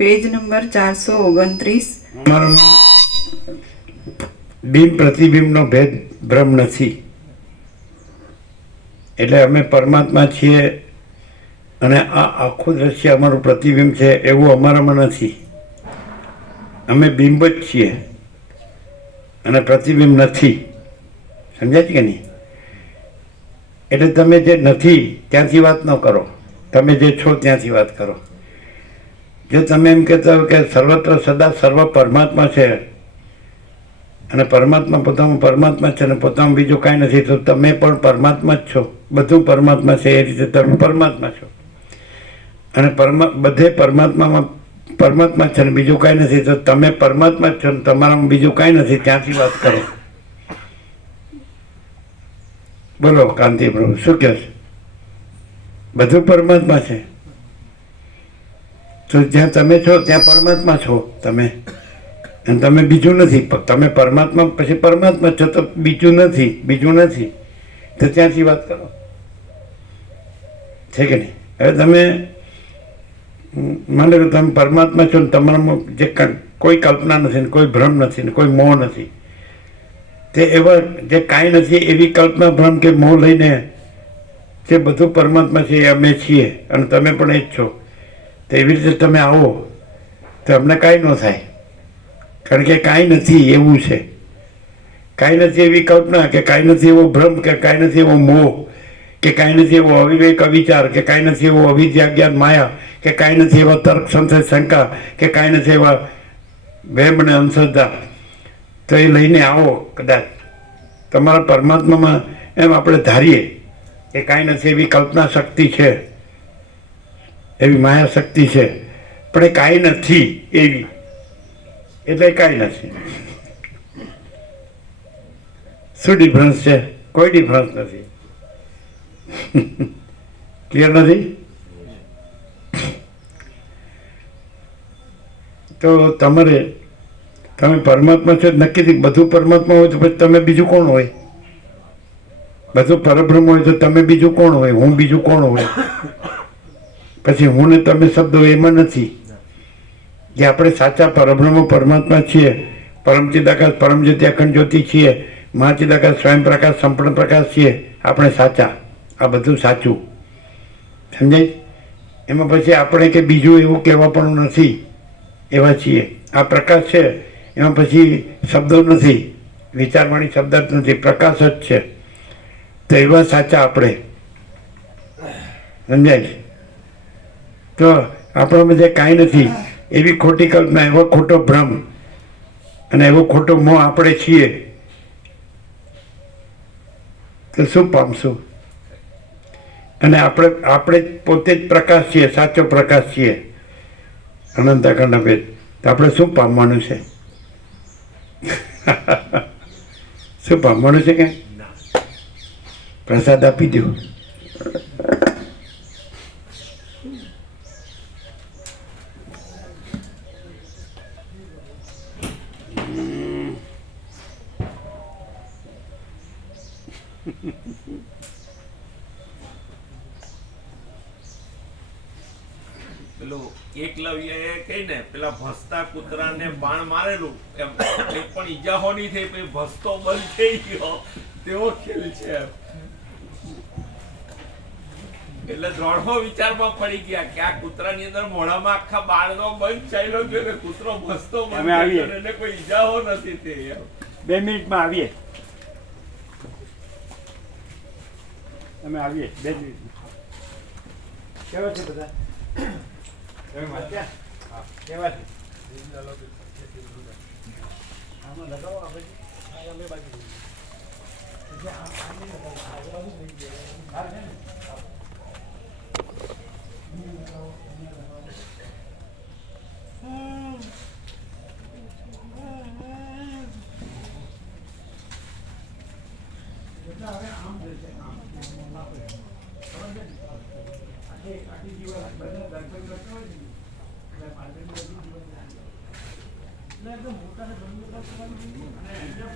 Page number 429. બિંબ પ્રતિબિંબનો ભેદ ભ્રમ નથી. એટલે અમે પરમાત્મા છીએ અને આ આખું દ્રશ્ય અમારું પ્રતિબિંબ છે એવું અમારામાં નથી. અમે બિંબ જ છીએ અને પ્રતિબિંબ નથી. સમજાય છે કે નહીં? એટલે તમે જે નથી ત્યાંથી વાત ન કરો, તમે જે છો ત્યાંથી વાત કરો. જો તમે એમ કહેતા હો કે સર્વત્ર સદા સર્વ પરમાત્મા છે અને પરમાત્મા પોતામાં પરમાત્મા છે અને પોતામાં બીજું કાંઈ નથી, તો તમે પણ પરમાત્મા જ છો. બધું પરમાત્મા છે એ રીતે તમે પરમાત્મા છો. અને બધે પરમાત્મામાં પરમાત્મા છે ને બીજું કાંઈ નથી, તો તમે પરમાત્મા જ છો ને તમારામાં બીજું કાંઈ નથી, ત્યાંથી વાત કરો. બોલો કાંતિ પ્રભુ શું કહે છે? બધું પરમાત્મા છે તો જ્યાં તમે છો ત્યાં પરમાત્મા છો તમે, અને તમે બીજું નથી. તમે પરમાત્મા પછી પરમાત્મા છો તો બીજું નથી, તો ત્યાંથી વાત કરો. છે કે નહીં? હવે તમે માની લો તમે પરમાત્મા છો ને તમારામાં જે કોઈ કલ્પના નથી ને કોઈ ભ્રમ નથી ને કોઈ મોહ નથી, તે એવા જે કાંઈ નથી એવી કલ્પના ભ્રમ કે મોહ લઈને જે બધું પરમાત્મા છે એ અમે છીએ અને તમે પણ એ જ છો, તો એવી રીતે તમે આવો તો અમને કાંઈ ન થાય. કારણ કે કાંઈ નથી એવું છે, કાંઈ નથી એવી કલ્પના કે કાંઈ નથી એવો ભ્રમ કે કાંઈ નથી એવો મોહ કે કાંઈ નથી એવો અવિવેક અવિચાર કે કાંઈ નથી એવો અવિદ્યા જ્ઞાન માયા કે કાંઈ નથી એવા તર્ક સંશય શંકા કે કાંઈ નથી એવા વહેમ અને અંધશ્રદ્ધા, તો એ લઈને આવો. કદાચ તમારા પરમાત્મામાં એમ આપણે ધારીએ કે કાંઈ નથી એવી કલ્પના શક્તિ છે, એવી માયા શક્તિ છે, પણ એ કાંઈ નથી એવી, એટલે કાંઈ નથી. શું ડિફરન્સ છે? કોઈ ડિફરન્સ નથી. ક્લિયર નથી? તો તમે પરમાત્મા છો નક્કી બધું પરમાત્મા હોય તો પછી તમે બીજું કોણ હોય? બધું પરબ્રહ્મ હોય તો તમે બીજું કોણ હોય? હું બીજું કોણ હોય? પછી હું ને તમે શબ્દો એમાં નથી. જે આપણે સાચા પરબ્રહ્મ પરમાત્મા છીએ, પરમચિદાકાશ પરમજ્યોતિ અખંડ જ્યોતિ છીએ, મહાચિદાકાશ સ્વયં પ્રકાશ સંપૂર્ણ પ્રકાશ છીએ, આપણે સાચા. આ બધું સાચું. સમજાય? એમાં પછી આપણે કે બીજું એવું કહેવા પણ નથી, એવા છીએ. આ પ્રકાશ છે એમાં પછી શબ્દો નથી, વિચારવાણી શબ્દ જ નથી, પ્રકાશ જ છે. તો એવા સાચા આપણે. સમજાય? તો આપણામાં જે કાંઈ નથી એવી ખોટી કલ્પના, એવો ખોટો ભ્રમ અને એવો ખોટો મોહ આપણે છીએ, તો શું પામશું? અને આપણે પોતે જ પ્રકાશ છીએ, સાચો પ્રકાશ છીએ, અનંત અખંડ ભેદ. તો આપણે શું પામવાનું છે? શું પામવાનું છે? કે પ્રસાદ આપી દો. પેલું એકલવ્ય એ કઈ ને પેલા ભસતા કૂતરાને બાણ મારેલું એમ એક પણ ઈજાહો નહીં થઈ, પછી ભસતો બંધ થઈ ગયો તેવો ખેલ છે. એટલે દ્રોણો વિચારમાં પડી ગયા કે આ કૂતરાની અંદર મોઢામાં આખા બાળનો બંધ ચાલ્યો ગયો ને કૂતરો ભસતો બંધ થઈ ગયો, એને કોઈ ઈજાહો નથી થઈ. 2 મિનિટમાં આવીએ. અમે આવીએ 2 મિનિટમાં. કેવા છે બધા? કેવા છે? આમાં લગાવો આપણે બાજુ. મોટા